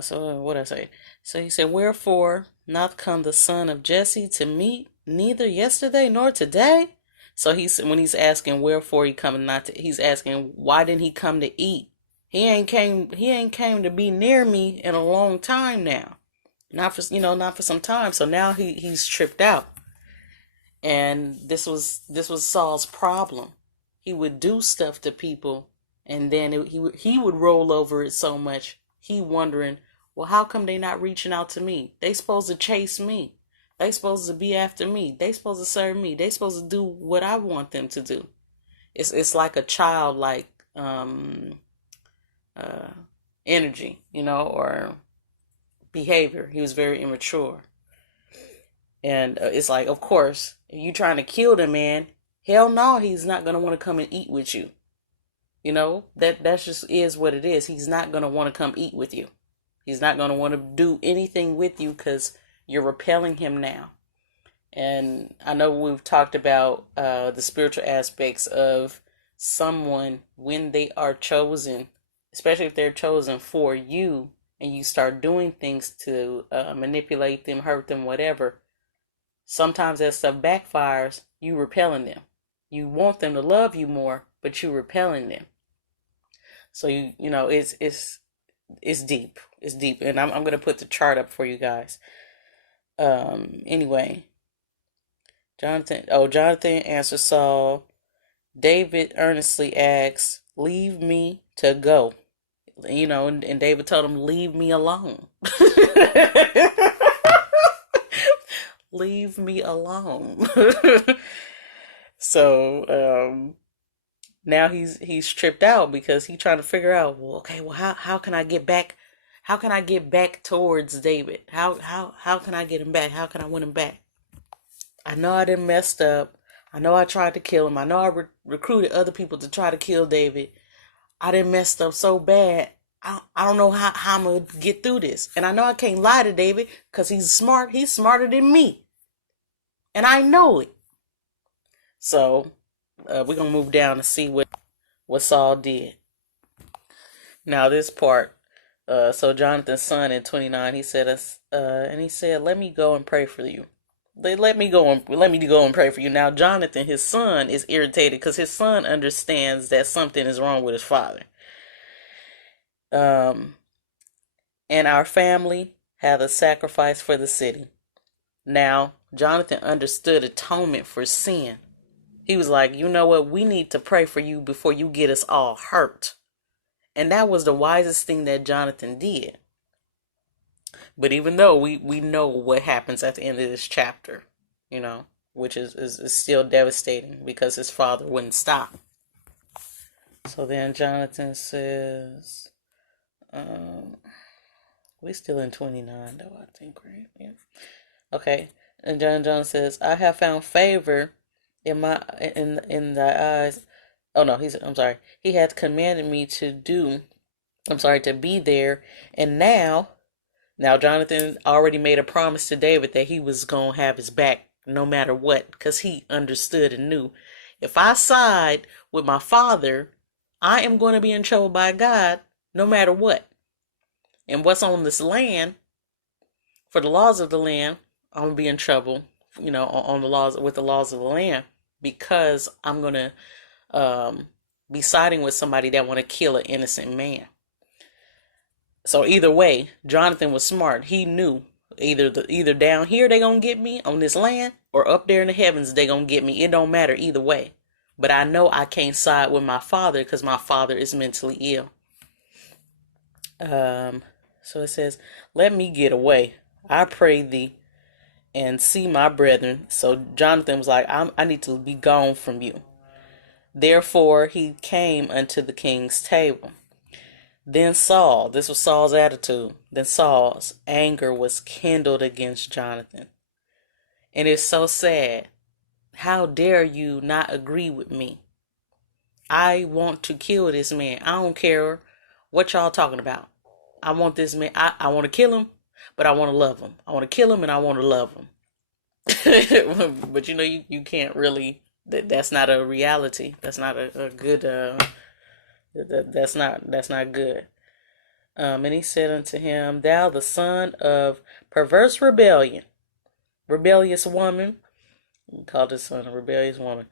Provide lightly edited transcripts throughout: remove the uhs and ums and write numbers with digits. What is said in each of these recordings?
So what I say? So he said, wherefore not come the son of Jesse to meet, neither yesterday nor today? So he's when he's asking wherefore he coming not to, he's asking why didn't he come to eat? He ain't came to be near me in a long time now. Not for some time. So now he's tripped out. And this was Saul's problem. He would do stuff to people, and then he would roll over it so much. He wondering, well, how come they not reaching out to me? They supposed to chase me. They supposed to be after me. They supposed to serve me. They supposed to do what I want them to do. It's like a childlike uh, energy, or behavior. He was very immature. And it's like, of course, if you trying to kill the man, hell no, he's not going to want to come and eat with you. That just is what it is. He's not going to want to come eat with you. He's not going to want to do anything with you because you're repelling him now. And I know we've talked about the spiritual aspects of someone when they are chosen, especially if they're chosen for you, and you start doing things to manipulate them, hurt them, whatever. Sometimes that stuff backfires. You repelling them. You want them to love you more, but you repelling them. So it's deep. It's deep, and I'm gonna put the chart up for you guys. Anyway, Jonathan answers Saul. David earnestly asks, "Leave me to go." And David told him, "Leave me alone." Leave me alone. So now he's tripped out because he's trying to figure out, well, okay, well, how can I get back? How can I get back towards David? How can I get him back? How can I win him back? I know I done messed up. I know I tried to kill him. I know I recruited other people to try to kill David. I done messed up so bad. I don't know how I'm going to get through this. And I know I can't lie to David because he's smart. He's smarter than me. And I know it. So we're going to move down to see what Saul did. Now this part. So Jonathan's son in 29, he said, let me go and pray for you. Let me go and pray for you. Now Jonathan, his son, is irritated because his son understands that something is wrong with his father. And our family had a sacrifice for the city. Now, Jonathan understood atonement for sin. He was like, you know what? We need to pray for you before you get us all hurt. And that was the wisest thing that Jonathan did. But even though we know what happens at the end of this chapter, which is still devastating because his father wouldn't stop. So then Jonathan says, we're still in 29 though, I think, right? Yeah. Okay. And John says, I have found favor in thy eyes. Oh no, I'm sorry. He hath commanded me to be there. And now Jonathan already made a promise to David that he was going to have his back no matter what, because he understood and knew, if I side with my father, I am going to be in trouble by God no matter what. And what's on this land, for the laws of the land, I'm going to be in trouble, on the laws, with the laws of the land, because I'm going to be siding with somebody that want to kill an innocent man. So either way, Jonathan was smart. He knew either down here they gonna get me on this land, or up there in the heavens they gonna get me. It don't matter either way. But I know I can't side with my father because my father is mentally ill. So it says, let me get away, I pray thee, and see my brethren. So Jonathan was like, I need to be gone from you. Therefore he came unto the king's table. Then Saul, this was Saul's attitude, then Saul's anger was kindled against Jonathan. And it's so sad. How dare you not agree with me? I want to kill this man. I don't care what y'all talking about. I want this man. I want to kill him, but I want to love him. I want to kill him and I want to love him. But you can't really, that's not a reality. That's not a good, that's not good. And he said unto him, Thou the son of perverse rebellion, rebellious woman. He called his son a rebellious woman.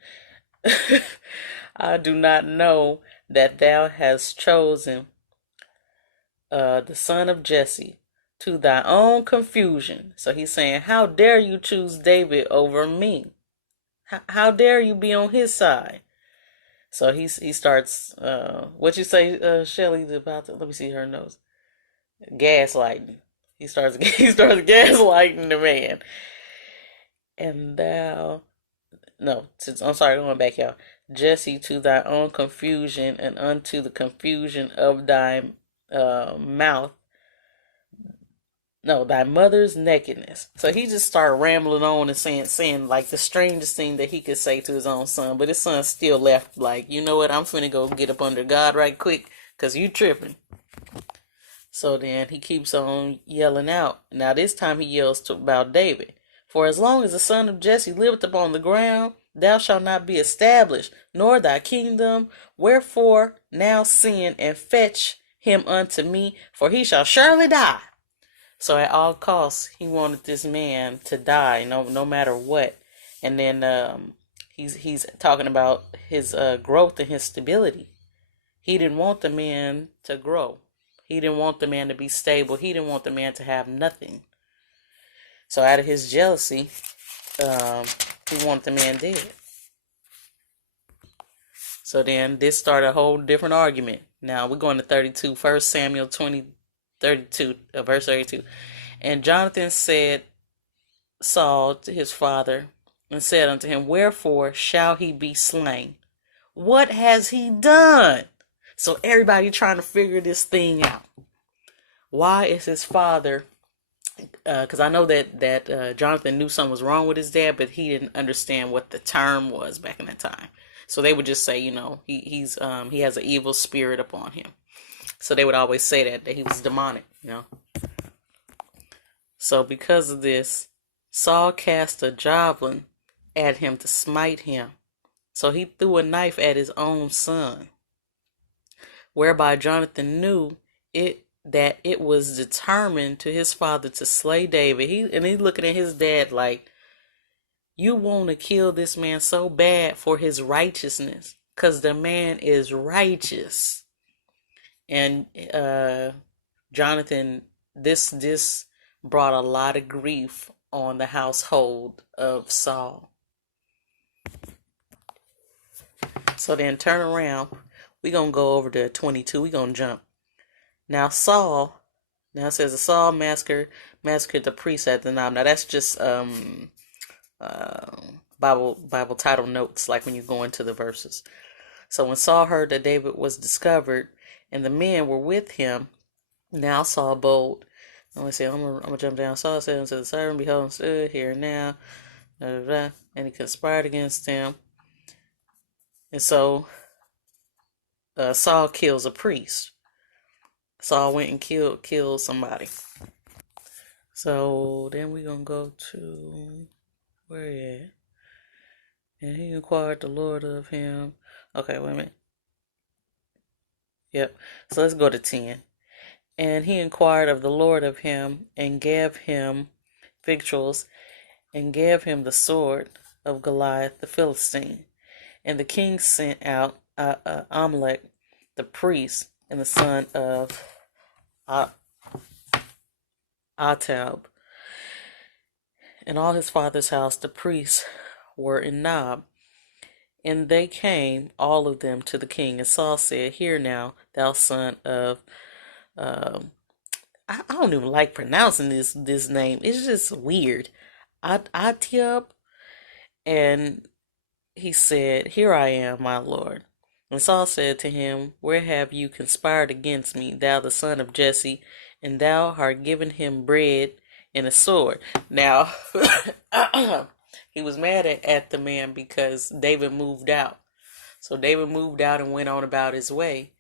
I do not know that thou hast chosen the son of Jesse to thy own confusion. So he's saying, how dare you choose David over me? How dare you be on his side? So he starts, what you say, Shelly, about, let me see her notes. Gaslighting. He starts gaslighting the man. And thou, no, I'm sorry, going back, y'all. Jesse, to thy own confusion and unto the confusion of thy mouth. No, thy mother's nakedness. So he just started rambling on and saying like the strangest thing that he could say to his own son. But his son still left like, you know what, I'm finna go get up under God right quick, because you tripping. So then he keeps on yelling out. Now this time he yells about David. For as long as the son of Jesse liveth upon the ground, thou shalt not be established, nor thy kingdom. Wherefore now send and fetch him unto me, for he shall surely die. So at all costs, he wanted this man to die, no matter what. And then he's talking about his growth and his stability. He didn't want the man to grow. He didn't want the man to be stable. He didn't want the man to have nothing. So out of his jealousy, he wanted the man dead. So then this started a whole different argument. Now we're going to 32, 1 Samuel 32, verse 32. And Jonathan said Saul to his father, and said unto him, Wherefore shall he be slain? What has he done? So everybody trying to figure this thing out. Why is his father? Because I know that Jonathan knew something was wrong with his dad, but he didn't understand what the term was back in that time. So they would just say, he has an evil spirit upon him. So they would always say that he was demonic, So because of this, Saul cast a javelin at him to smite him. So he threw a knife at his own son, whereby Jonathan knew that it was determined to his father to slay David. He's looking at his dad like, you want to kill this man so bad for his righteousness, because the man is righteous. And Jonathan, this brought a lot of grief on the household of Saul. So then turn around. We're going to go over to 22. We're going to jump. Now it says the Saul massacred the priests at the Nob. Now that's just Bible title notes, like when you go into the verses. So when Saul heard that David was discovered and the men were with him, now Saul bold. I'm gonna jump down. Saul said unto the servant, Behold, stood here now, and he conspired against him. And so Saul kills a priest. Saul went and killed somebody. So then we're gonna go to where he at? And he inquired the Lord of him. Okay, wait a minute. Yep. So let's go to 10. And he inquired of the Lord of him, and gave him victuals, and gave him the sword of Goliath the Philistine. And the king sent out Amalek the priest, and the son of Atab, and all his father's house, the priests, were in Nob. And they came, all of them, to the king. And Saul said, Hear now, thou son of... I don't even like pronouncing this name. It's just weird. Atiab. And he said, Here I am, my lord. And Saul said to him, Where have you conspired against me, thou the son of Jesse, and thou art given him bread and a sword? Now, he was mad at the man because David moved out. So David moved out and went on about his way.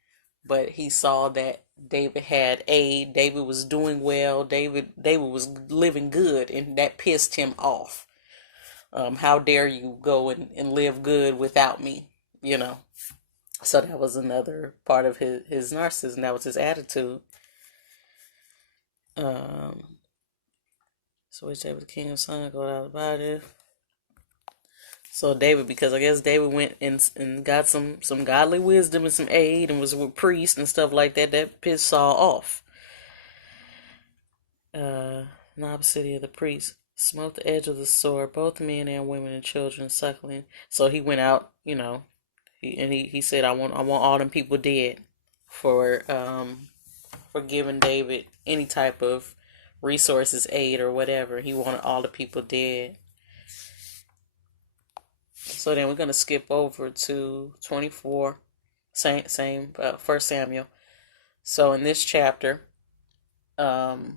But he saw that David had aid. David was doing well. David was living good, and that pissed him off. How dare you go and live good without me, So that was another part of his narcissism. That was his attitude. Um, so which David the king of son go out about it. So David, because I guess David went and got some godly wisdom and some aid and was with priests and stuff like that. That pissed Saul off. Nob city of the priest smote the edge of the sword, both men and women and children suckling. So he went out, he said, I want all them people dead for giving David any type of resources, aid, or whatever. He wanted all the people dead. So then we're gonna skip over to 24, same 1 Samuel. So in this chapter, in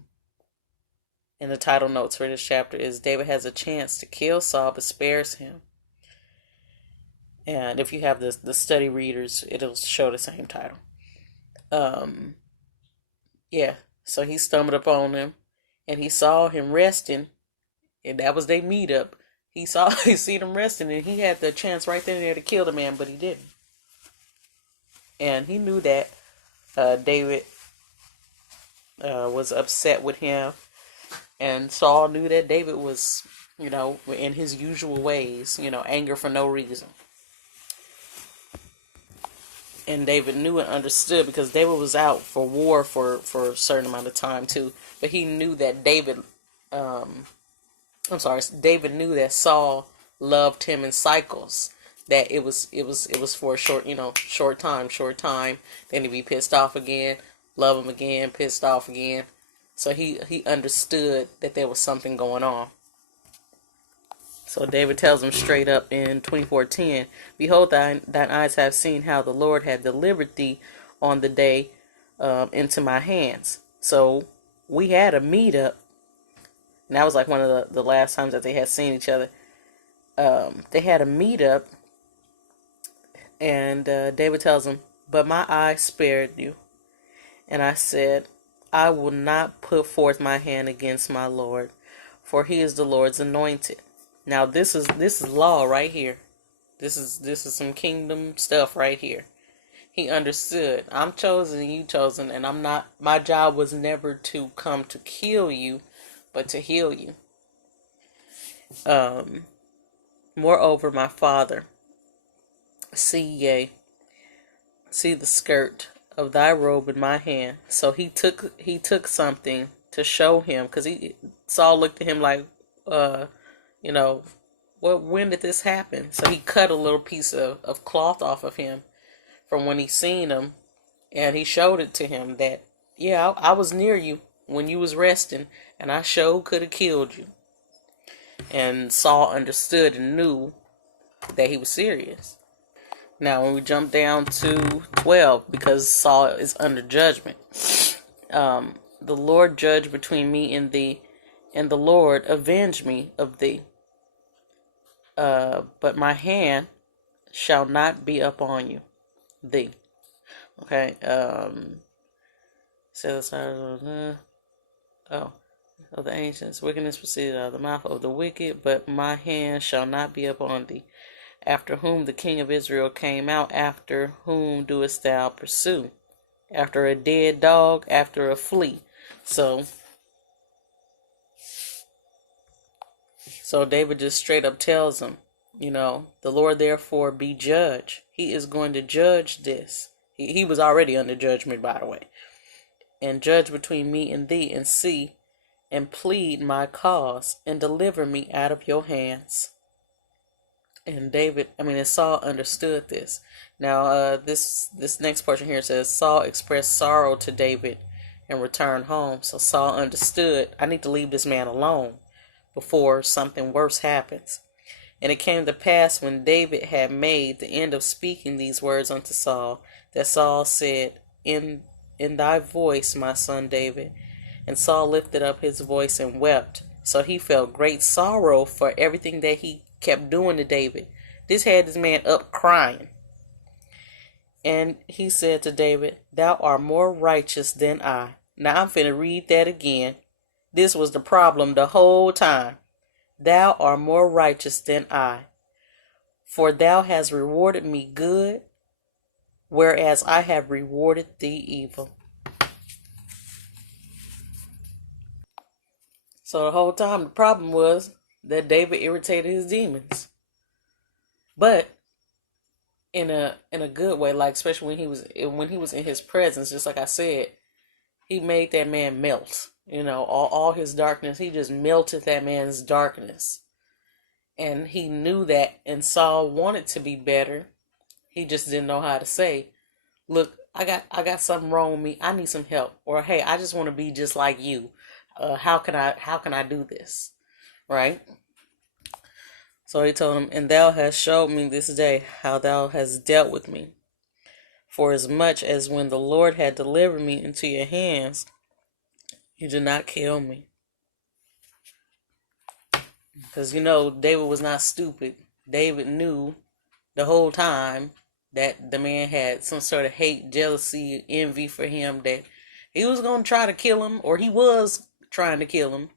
the title notes for this chapter is David has a chance to kill Saul but spares him. And if you have the study readers, it'll show the same title. Yeah. So he stumbled upon him and he saw him resting, and that was their meetup. He seen him resting, and he had the chance right then and there to kill the man, but he didn't. And he knew that David was upset with him, and Saul knew that David was, in his usual ways, anger for no reason. And David knew and understood, because David was out for war for a certain amount of time too. But he knew that David knew that Saul loved him in cycles. That it was for a short time. Then he'd be pissed off again, love him again, pissed off again. So he understood that there was something going on. So David tells him straight up in 24:10, "Behold, thine eyes have seen how the Lord had delivered thee on the day into my hands." So we had a meetup, and that was like one of the last times that they had seen each other. They had a meetup, and David tells him, "But my eye spared you, and I said, I will not put forth my hand against my Lord, for he is the Lord's anointed." Now this is law right here. This is some kingdom stuff right here. He understood, I'm chosen and you chosen, and I'm not. My job was never to come to kill you, but to heal you. Moreover, my father, see the skirt of thy robe in my hand. So he took something to show him, because Saul looked at him like, when did this happen? So he cut a little piece of cloth off of him from when he seen him, and he showed it to him that, yeah, I was near you when you was resting, and I sure could have killed you. And Saul understood and knew that he was serious. Now, when we jump down to 12, because Saul is under judgment, the Lord judge between me and thee, and the Lord avenge me of thee. But my hand shall not be upon you, thee. Okay. Says of the ancients, wickedness proceeded out of the mouth of the wicked, but my hand shall not be upon thee. After whom the king of Israel came out, after whom doest thou pursue? After a dead dog, after a flea. So David just straight up tells him, the Lord therefore be judge. He is going to judge this. He was already under judgment, by the way. And judge between me and thee, and see, and plead my cause, and deliver me out of your hands. And Saul understood this. Now, this next portion here says, Saul expressed sorrow to David and returned home. So Saul understood, I need to leave this man alone before something worse happens. And it came to pass, when David had made the end of speaking these words unto Saul, that Saul said, In thy voice, my son David. And Saul lifted up his voice and wept. So he felt great sorrow for everything that he kept doing to David. This had this man up crying. And he said to David, Thou art more righteous than I. Now I'm finna read that again. This was the problem the whole time. Thou art more righteous than I. For thou hast rewarded me good, whereas I have rewarded thee evil. So the whole time the problem was that David irritated his demons. But in a good way, like especially when he was in his presence, just like I said, he made that man melt. All his darkness, he just melted that man's darkness. And he knew that, and Saul wanted to be better. He just didn't know how to say, look, I got something wrong with me. I need some help. Or hey, I just want to be just like you. How can I do this? Right? So he told him, and thou hast showed me this day how thou hast dealt with me. For as much as when the Lord had delivered me into your hands, you did not kill me. Because David was not stupid. David knew the whole time that the man had some sort of hate, jealousy, envy for him, that he was going to try to kill him, or he was trying to kill him,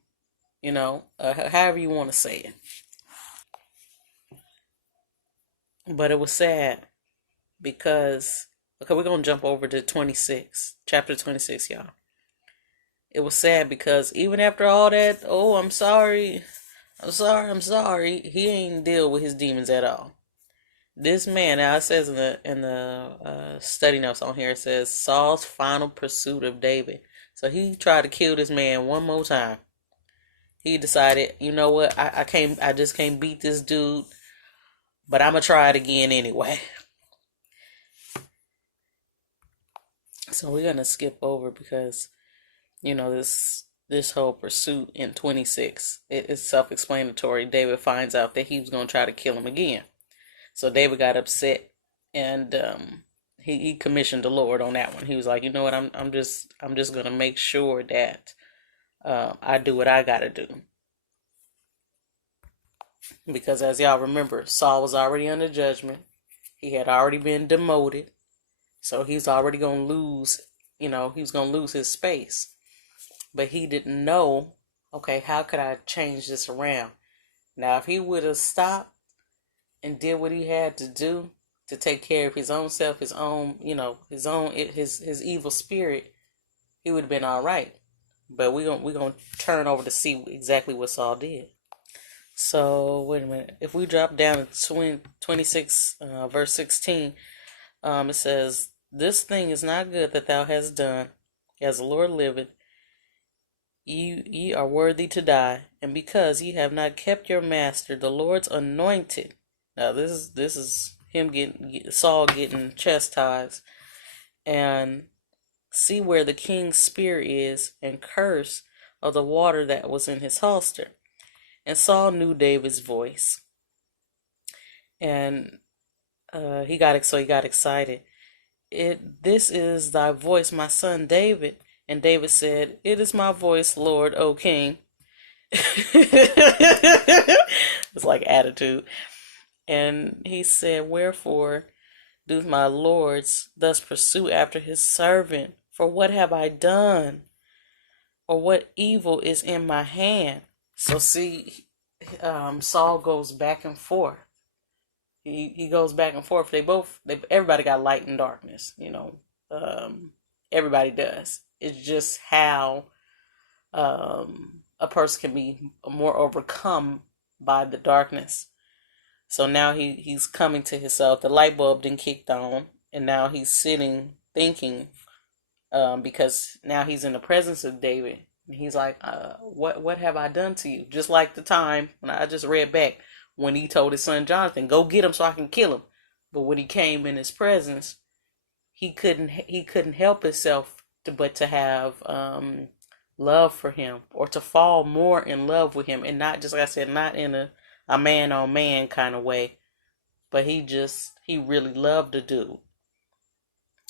however you want to say it. But it was sad because, okay, we're going to jump over to chapter 26, y'all. It was sad because even after all that, oh, I'm sorry, he ain't deal with his demons at all. This man, now it says in the study notes on here, it says Saul's final pursuit of David. So he tried to kill this man one more time. He decided, you know what, I just can't beat this dude, but I'm gonna try it again anyway. So we're gonna skip over because this whole pursuit in 26, it's self-explanatory. David finds out that he was gonna try to kill him again. So David got upset, and he commissioned the Lord on that one. He was like, you know what, I'm just gonna make sure that I do what I gotta do, because as y'all remember, Saul was already under judgment. He had already been demoted, so he's already gonna lose. He was gonna lose his space, but he didn't know. Okay, how could I change this around? Now, if he would have stopped and did what he had to do to take care of his own self, his own, his evil spirit, he would have been all right. But we're gonna turn over to see exactly what Saul did. So wait a minute. If we drop down to 26, verse 16, it says, "This thing is not good that thou hast done. As the Lord liveth, ye are worthy to die, and because ye have not kept your master, the Lord's anointed." Now this is him Saul getting chastised, and see where the king's spear is, and curse of the water that was in his holster. And Saul knew David's voice, and he got excited. This is thy voice, my son David. And David said, "It is my voice, Lord, O King." It's like attitude. And he said, "Wherefore doth my lords thus pursue after his servant? For what have I done? Or what evil is in my hand?" So see, Saul goes back and forth. He goes back and forth. Everybody got light and darkness, everybody does. It's just how a person can be more overcome by the darkness. So now he's coming to himself. The light bulb didn't kicked on, and now he's sitting thinking, because now he's in the presence of David. And he's like, what have I done to you? Just like the time when I just read back, when he told his son Jonathan, "Go get him so I can kill him." But when he came in his presence, he couldn't help himself but to have love for him, or to fall more in love with him, and not, just like I said, not in a man on man kind of way, but he really loved the dude.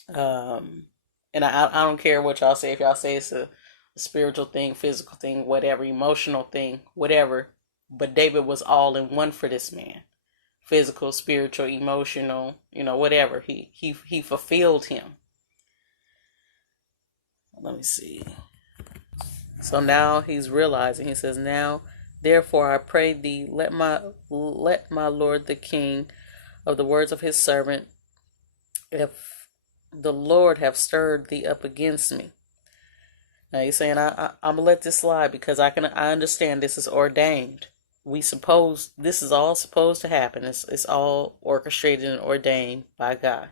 And I don't care what y'all say. If y'all say it's a spiritual thing, physical thing, whatever, emotional thing, whatever, but David was all in one for this man. Physical, spiritual, emotional, whatever. He fulfilled him. Let me see. So now he's realizing, he says, "Now therefore I pray thee, let my lord the king of the words of his servant, if the Lord have stirred thee up against me." Now he's saying, I'm gonna let this slide because I understand this is ordained. This is all supposed to happen. It's all orchestrated and ordained by God.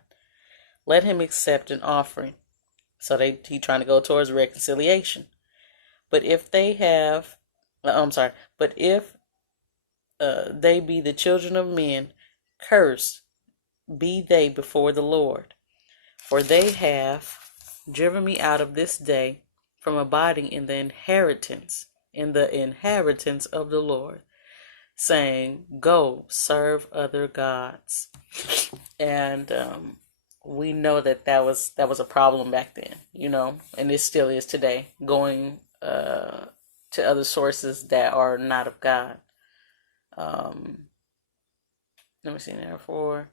Let him accept an offering. So he trying to go towards reconciliation. But if they have, but if they be the children of men, cursed be they before the Lord. For they have driven me out of this day from abiding in the inheritance of the Lord, saying, Go serve other gods. And we know that was a problem back then, and it still is today, going to other sources that are not of God. Let me see, therefore,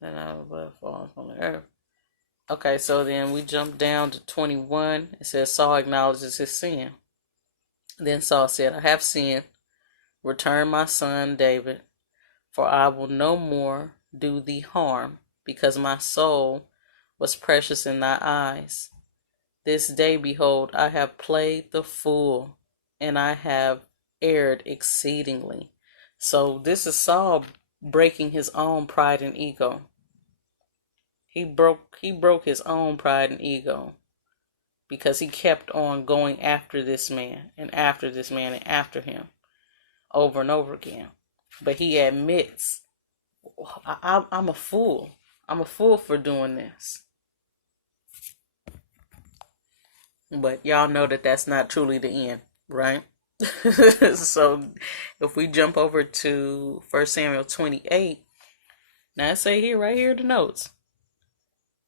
then I will fall on the earth. Okay, so then we jump down to 21. It says Saul acknowledges his sin. Then Saul said, I have sinned. Return my son David, for I will no more do thee harm, because my soul was precious in thy eyes. This day, behold, I have played the fool, and I have erred exceedingly. So this is Saul breaking his own pride and ego. He broke his own pride and ego because he kept on going after this man and after this man and after him over and over again. But he admits, I'm a fool. I'm a fool for doing this. But y'all know that that's not truly the end, right? So if we jump over to 1 Samuel 28, now I say here, right here, the notes.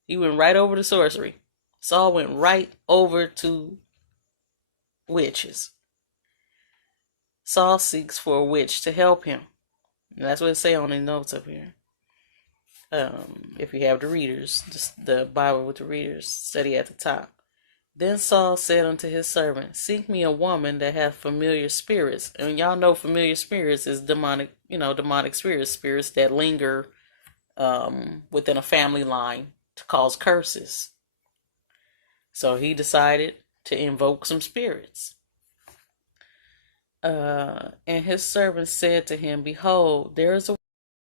He went right over to sorcery. Saul went right over to witches. Saul seeks for a witch to help him. And that's what it say on the notes up here. If you have the readers, just the Bible with the readers, study at the top. Then Saul said unto his servant, Seek me a woman that hath familiar spirits. And y'all know familiar spirits is demonic spirits that linger within a family line to cause curses. So he decided to invoke some spirits. And his servant said to him, Behold, there is a